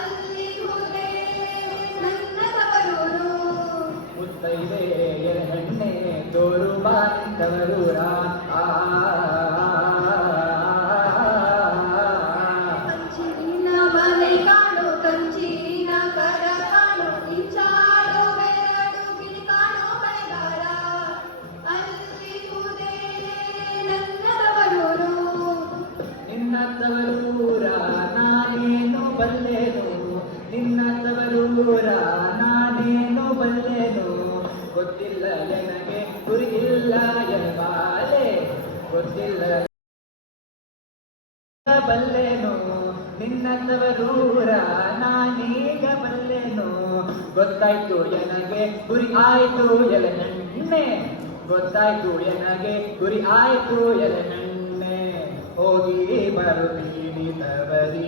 ಅಲ್ಲಿಹುದೇ ನನ್ನ ತವರೂರು. ಮುತ್ತೈದೆ ಹೆಣ್ಣೆ ತೋರು ಬಾಂಧವರೂರ. ಕಂಚಿನ ಬಲೆ ಕಾಣು ಕಂಚಿನ ಕರ ಕಾಣು ಇಂಚಾಡು ಬೆರಡು ಗಿಳಿ ಕಾಣು ಬಳೆಗಾರ. ಅಲ್ಲಿಹುದೇ ನನ್ನ ತವರೂರು. ನಿನ್ನ ತವರೂರ ನಾನೇನು ಬಲ್ಲೆನು, ನಿನ್ನ ತವರೂರ ನಾನೇನು ಬಲ್ಲೆನು. ಗೊತ್ತಿಲ್ಲ ನನಗೆ ಗುರಿಯಿಲ್ಲ ಎನ್ಬಾಲೆ, ಗೊತ್ತಿಲ್ಲ ಬಲ್ಲೆನು. ನಿನ್ನ ತವರೂರ ನಾನೀಗ ಬಲ್ಲೆನು. ಗೊತ್ತಾಯ್ತು ಎನಗೆ ಗುರಿ ಆಯ್ತು ಎಲೆ ಹೆಣ್ಣೆ, ಗೊತ್ತಾಯ್ತು ಎನಗೆ ಗುರಿ ಆಯ್ತು ಎಲೆ ಹೆಣ್ಣೆ. ಹೋಗಿ ಬರುತ್ತೀನಿ ತವರಿ